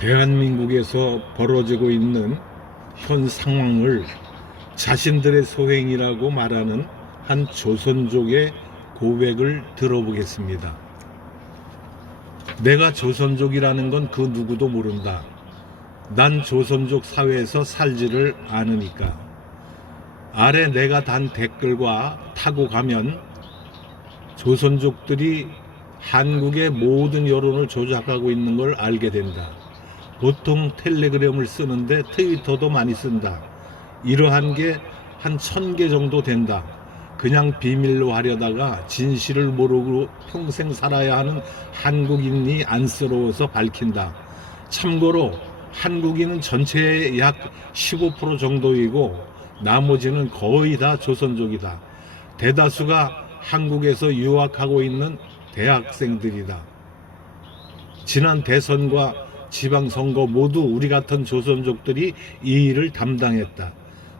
대한민국에서 벌어지고 있는 현 상황을 자신들의 소행이라고 말하는 한 조선족의 고백을 들어보겠습니다. 내가 조선족이라는 건 그 누구도 모른다. 난 조선족 사회에서 살지를 않으니까. 아래 내가 단 댓글과 타고 가면 조선족들이 한국의 모든 여론을 조작하고 있는 걸 알게 된다. 보통 텔레그램을 쓰는데 트위터도 많이 쓴다. 이러한 게 한 1000개 정도 된다. 그냥 비밀로 하려다가 진실을 모르고 평생 살아야 하는 한국인이 안쓰러워서 밝힌다. 참고로 한국인은 전체의 약 15% 정도이고 나머지는 거의 다 조선족이다. 대다수가 한국에서 유학하고 있는 대학생들이다. 지난 대선과 지방선거 모두 우리 같은 조선족들이 이 일을 담당했다.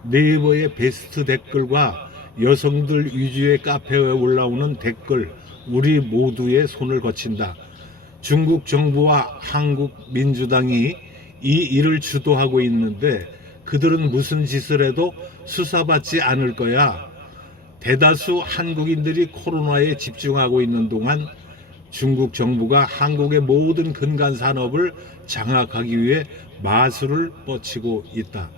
네이버의 베스트 댓글과 여성들 위주의 카페에 올라오는 댓글, 우리 모두의 손을 거친다. 중국 정부와 한국 민주당이 이 일을 주도하고 있는데 그들은 무슨 짓을 해도 수사받지 않을 거야. 대다수 한국인들이 코로나에 집중하고 있는 동안 중국 정부가 한국의 모든 근간 산업을 장악하기 위해 마술을 뻗치고 있다.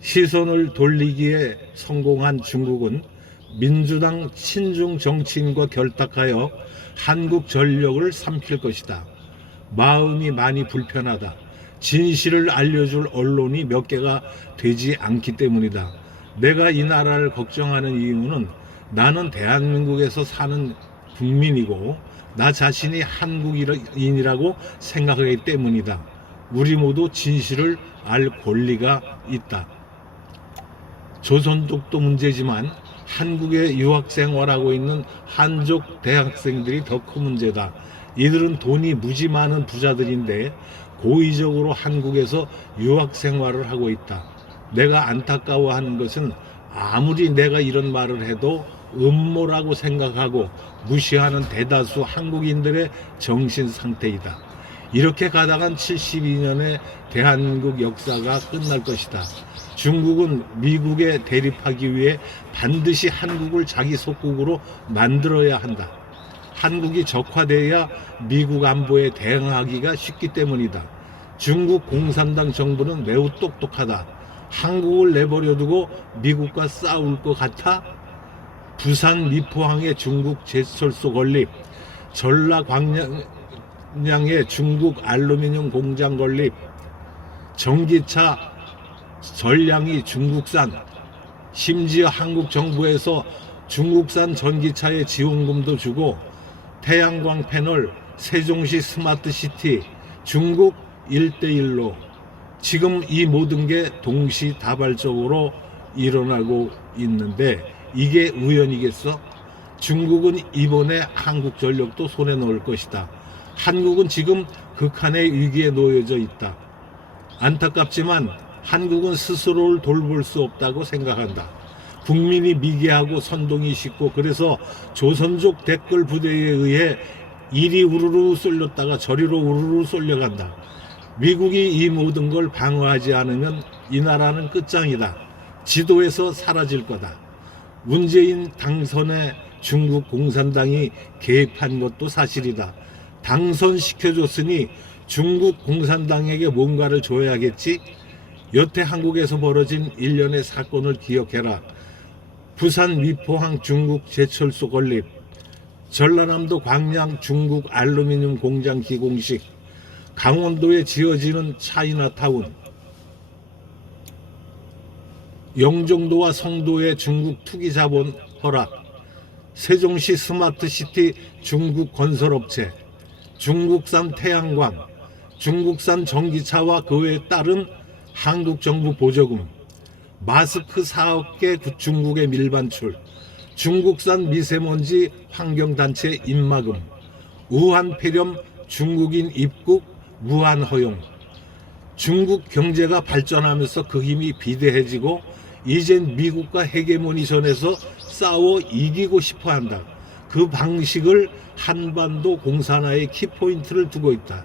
시선을 돌리기에 성공한 중국은 민주당 친중 정치인과 결탁하여 한국 전력을 삼킬 것이다. 마음이 많이 불편하다. 진실을 알려줄 언론이 몇 개가 되지 않기 때문이다. 내가 이 나라를 걱정하는 이유는 나는 대한민국에서 사는 국민이고 나 자신이 한국인이라고 생각하기 때문이다. 우리 모두 진실을 알 권리가 있다. 조선족도 문제지만 한국에 유학 생활하고 있는 한족 대학생들이 더 큰 문제다. 이들은 돈이 무지 많은 부자들인데 고의적으로 한국에서 유학 생활을 하고 있다. 내가 안타까워하는 것은 아무리 내가 이런 말을 해도 음모라고 생각하고 무시하는 대다수 한국인들의 정신 상태이다. 이렇게 가다간 72년의 대한민국 역사가 끝날 것이다. 중국은 미국에 대립하기 위해 반드시 한국을 자기 속국으로 만들어야 한다. 한국이 적화돼야 미국 안보에 대응하기가 쉽기 때문이다. 중국 공산당 정부는 매우 똑똑하다. 한국을 내버려두고 미국과 싸울 것 같아? 부산 미포항의 중국 제철소 건립, 전라 광양의 중국 알루미늄 공장 건립, 전기차 전량이 중국산, 심지어 한국 정부에서 중국산 전기차에 지원금도 주고 태양광 패널, 세종시 스마트시티, 중국 1대1로 지금 이 모든 게 동시다발적으로 일어나고 있는데 이게 우연이겠어? 중국은 이번에 한국 전력도 손에 넣을 것이다. 한국은 지금 극한의 위기에 놓여져 있다. 안타깝지만 한국은 스스로를 돌볼 수 없다고 생각한다. 국민이 미개하고 선동이 쉽고 그래서 조선족 댓글 부대에 의해 이리 우르르 쏠렸다가 저리로 우르르 쏠려간다. 미국이 이 모든 걸 방어하지 않으면 이 나라는 끝장이다. 지도에서 사라질 거다. 문재인 당선에 중국 공산당이 개입한 것도 사실이다. 당선시켜줬으니 중국 공산당에게 뭔가를 줘야겠지. 여태 한국에서 벌어진 일련의 사건을 기억해라. 부산 미포항 중국 제철소 건립, 전라남도 광양 중국 알루미늄 공장 기공식, 강원도에 지어지는 차이나타운, 영종도와 성도의 중국 투기 자본 허락, 세종시 스마트시티 중국 건설업체, 중국산 태양광, 중국산 전기차와 그에 따른 한국 정부 보조금, 마스크 4억 개 중국의 밀반출, 중국산 미세먼지 환경단체 입막음, 우한 폐렴 중국인 입국 무한 허용. 중국 경제가 발전하면서 그 힘이 비대해지고 이젠 미국과 헤게모니선에서 싸워 이기고 싶어 한다. 그 방식을 한반도 공산화의 키포인트를 두고 있다.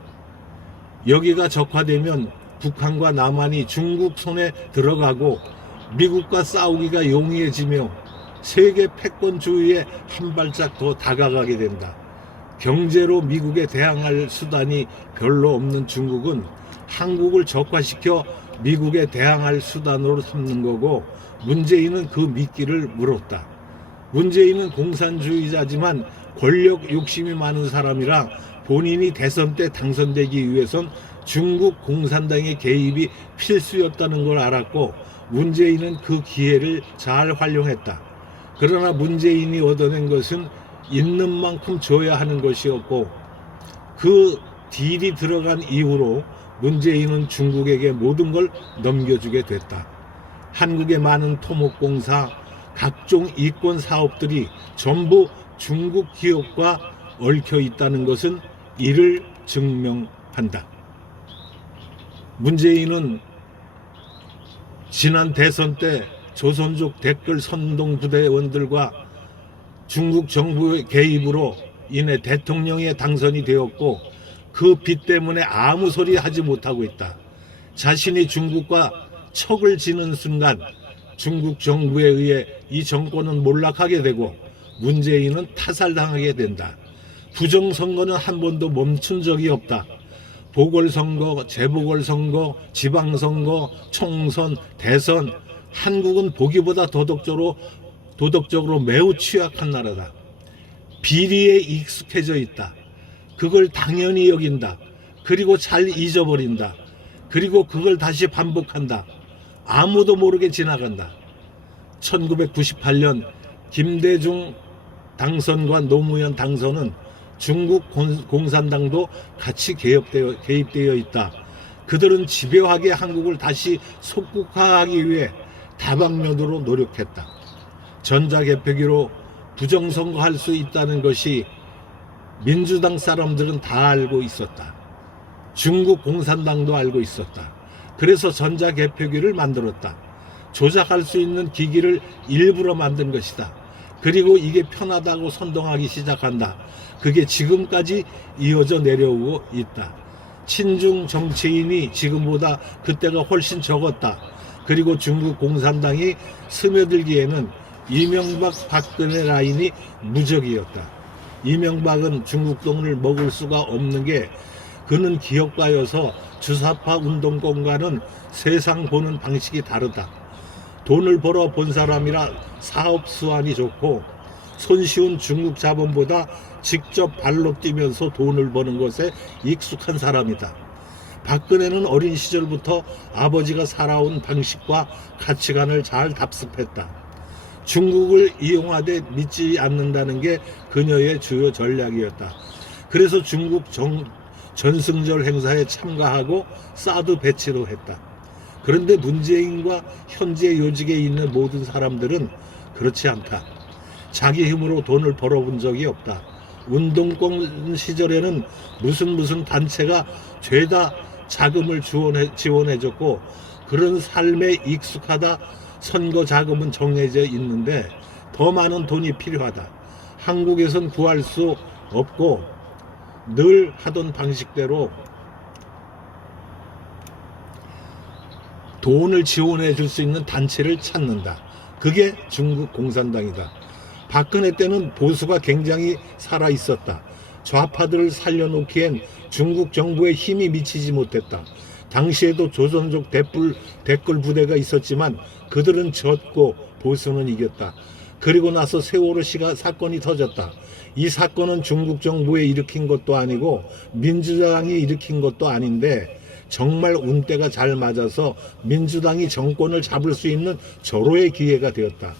여기가 적화되면 북한과 남한이 중국 손에 들어가고 미국과 싸우기가 용이해지며 세계 패권주의에 한 발짝 더 다가가게 된다. 경제로 미국에 대항할 수단이 별로 없는 중국은 한국을 적화시켜 미국에 대항할 수단으로 삼는 거고, 문재인은 그 미끼를 물었다. 문재인은 공산주의자지만 권력 욕심이 많은 사람이라 본인이 대선 때 당선되기 위해선 중국 공산당의 개입이 필수였다는 걸 알았고, 문재인은 그 기회를 잘 활용했다. 그러나 문재인이 얻어낸 것은 있는 만큼 줘야 하는 것이었고, 그 딜이 들어간 이후로 문재인은 중국에게 모든 걸 넘겨주게 됐다. 한국의 많은 토목공사, 각종 이권 사업들이 전부 중국 기업과 얽혀 있다는 것은 이를 증명한다. 문재인은 지난 대선 때 조선족 댓글 선동 부대원들과 중국 정부의 개입으로 인해 대통령에 당선이 되었고, 그 빚 때문에 아무 소리 하지 못하고 있다. 자신이 중국과 척을 지는 순간 중국 정부에 의해 이 정권은 몰락하게 되고 문재인은 타살당하게 된다. 부정선거는 한 번도 멈춘 적이 없다. 보궐선거, 재보궐선거, 지방선거, 총선, 대선, 한국은 보기보다 도덕적으로 매우 취약한 나라다. 비리에 익숙해져 있다. 그걸 당연히 여긴다. 그리고 잘 잊어버린다. 그리고 그걸 다시 반복한다. 아무도 모르게 지나간다. 1998년 김대중 당선과 노무현 당선은 중국 공산당도 같이 개입되어 있다. 그들은 집요하게 한국을 다시 속국화하기 위해 다방면으로 노력했다. 전자개표기로 부정선거할 수 있다는 것이 민주당 사람들은 다 알고 있었다. 중국 공산당도 알고 있었다. 그래서 전자개표기를 만들었다. 조작할 수 있는 기기를 일부러 만든 것이다. 그리고 이게 편하다고 선동하기 시작한다. 그게 지금까지 이어져 내려오고 있다. 친중 정치인이 지금보다 그때가 훨씬 적었다. 그리고 중국 공산당이 스며들기에는 이명박 박근혜 라인이 무적이었다. 이명박은 중국 돈을 먹을 수가 없는 게, 그는 기업가여서 주사파 운동권과는 세상 보는 방식이 다르다. 돈을 벌어 본 사람이라 사업 수완이 좋고, 손쉬운 중국 자본보다 직접 발로 뛰면서 돈을 버는 것에 익숙한 사람이다. 박근혜는 어린 시절부터 아버지가 살아온 방식과 가치관을 잘 답습했다. 중국을 이용하되 믿지 않는다는 게 그녀의 주요 전략이었다. 그래서 중국 전승절 행사에 참가하고 사드 배치도 했다. 그런데 문재인과 현재 요직에 있는 모든 사람들은 그렇지 않다. 자기 힘으로 돈을 벌어본 적이 없다. 운동권 시절에는 무슨 단체가 죄다 자금을 지원해줬고, 그런 삶에 익숙하다. 선거 자금은 정해져 있는데 더 많은 돈이 필요하다. 한국에선 구할 수 없고 늘 하던 방식대로 돈을 지원해 줄 수 있는 단체를 찾는다. 그게 중국 공산당이다. 박근혜 때는 보수가 굉장히 살아 있었다. 좌파들을 살려놓기엔 중국 정부에 힘이 미치지 못했다. 당시에도 조선족 댓글 부대가 있었지만 그들은 졌고 보수는 이겼다. 그리고 나서 세월호 사건이 터졌다. 이 사건은 중국 정부에 일으킨 것도 아니고 민주당이 일으킨 것도 아닌데, 정말 운때가 잘 맞아서 민주당이 정권을 잡을 수 있는 절호의 기회가 되었다.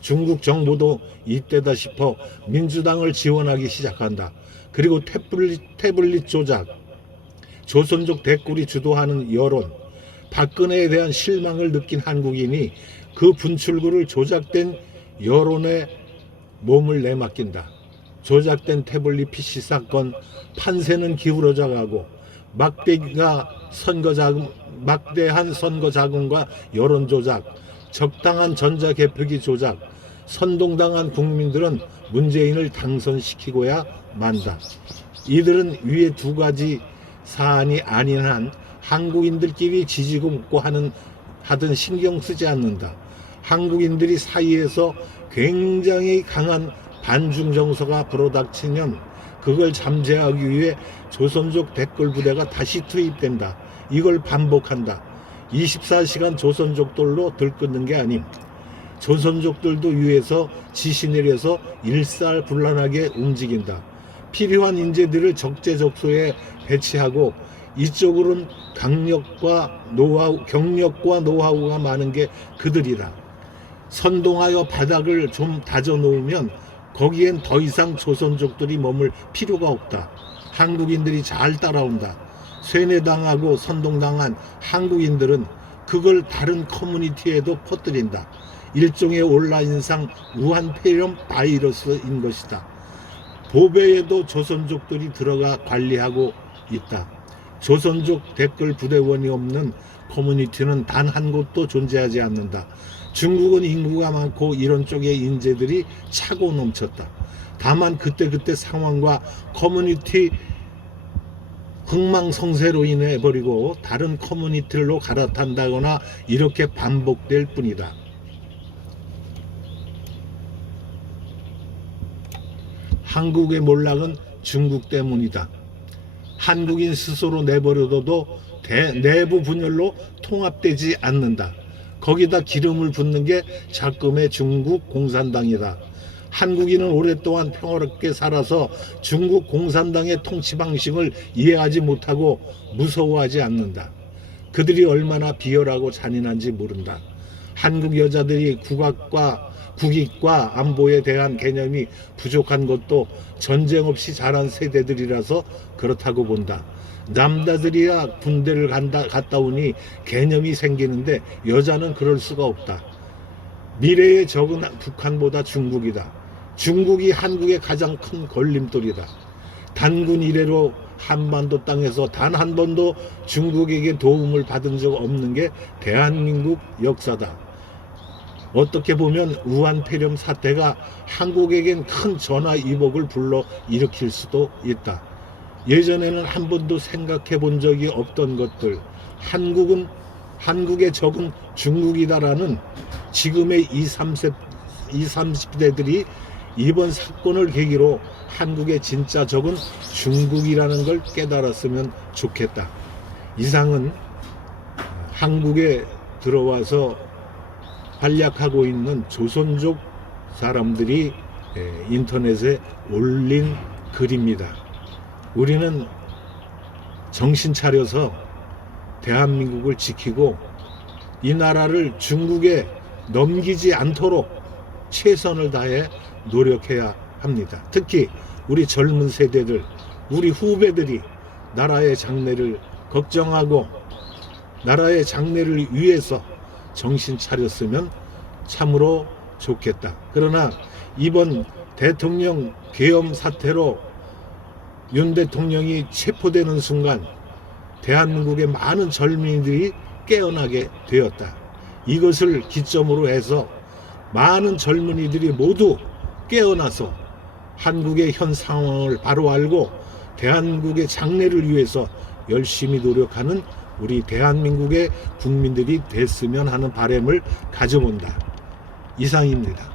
중국 정부도 이때다 싶어 민주당을 지원하기 시작한다. 그리고 태블릿 조작, 조선족 댓글이 주도하는 여론, 박근혜에 대한 실망을 느낀 한국인이 그 분출구를 조작된 여론에 몸을 내맡긴다. 조작된 태블릿 PC 사건, 판세는 기울어져 가고 막대한 선거 자금과 여론 조작, 적당한 전자개표기 조작, 선동당한 국민들은 문재인을 당선시키고야 만다. 이들은 위에 두 가지 사안이 아닌 한 한국인들끼리 지지고 묻고 하든 신경 쓰지 않는다. 한국인들이 사이에서 굉장히 강한 반중 정서가 불어닥치면 그걸 잠재하기 위해 조선족 댓글 부대가 다시 투입된다. 이걸 반복한다. 24시간 조선족들로 들끓는 게 아님. 조선족들도 위에서 지시 내려서 일사불란하게 움직인다. 필요한 인재들을 적재적소에 배치하고 이쪽으로는 경력과 노하우가 많은 게 그들이다. 선동하여 바닥을 좀 다져 놓으면 거기엔 더 이상 조선족들이 머물 필요가 없다. 한국인들이 잘 따라온다. 쇠뇌당하고 선동당한 한국인들은 그걸 다른 커뮤니티에도 퍼뜨린다. 일종의 온라인상 무한폐렴 바이러스인 것이다. 보배에도 조선족들이 들어가 관리하고 있다. 조선족 댓글 부대원이 없는 커뮤니티는 단 한 곳도 존재하지 않는다. 중국은 인구가 많고 이런 쪽의 인재들이 차고 넘쳤다. 다만 그때그때 상황과 커뮤니티 흥망성쇠로 인해 버리고 다른 커뮤니티로 갈아탄다거나 이렇게 반복될 뿐이다. 한국의 몰락은 중국 때문이다. 한국인 스스로 내버려둬도 내부 분열로 통합되지 않는다. 거기다 기름을 붓는 게 작금의 중국 공산당이다. 한국인은 오랫동안 평화롭게 살아서 중국 공산당의 통치 방식을 이해하지 못하고 무서워하지 않는다. 그들이 얼마나 비열하고 잔인한지 모른다. 한국 여자들이 국익과 안보에 대한 개념이 부족한 것도 전쟁 없이 자란 세대들이라서 그렇다고 본다. 남자들이야 군대를 갔다 오니 개념이 생기는데 여자는 그럴 수가 없다. 미래의 적은 북한보다 중국이다. 중국이 한국의 가장 큰 걸림돌이다. 단군 이래로 한반도 땅에서 단 한 번도 중국에게 도움을 받은 적 없는 게 대한민국 역사다. 어떻게 보면 우한폐렴 사태가 한국에겐 큰 전화위복을 불러 일으킬 수도 있다. 예전에는 한 번도 생각해 본 적이 없던 것들, 한국의 적은 중국이다라는 지금의 20, 30대들이 이번 사건을 계기로 한국의 진짜 적은 중국이라는 걸 깨달았으면 좋겠다. 이상은 한국에 들어와서 활약하고 있는 조선족 사람들이 인터넷에 올린 글입니다. 우리는 정신 차려서 대한민국을 지키고 이 나라를 중국에 넘기지 않도록 최선을 다해 노력해야 합니다. 특히 우리 젊은 세대들, 우리 후배들이 나라의 장래를 걱정하고 나라의 장래를 위해서 정신 차렸으면 참으로 좋겠다. 그러나 이번 대통령 계엄 사태로 윤 대통령이 체포되는 순간 대한민국의 많은 젊은이들이 깨어나게 되었다. 이것을 기점으로 해서 많은 젊은이들이 모두 깨어나서 한국의 현 상황을 바로 알고 대한민국의 장래를 위해서 열심히 노력하는 우리 대한민국의 국민들이 됐으면 하는 바람을 가져본다. 이상입니다.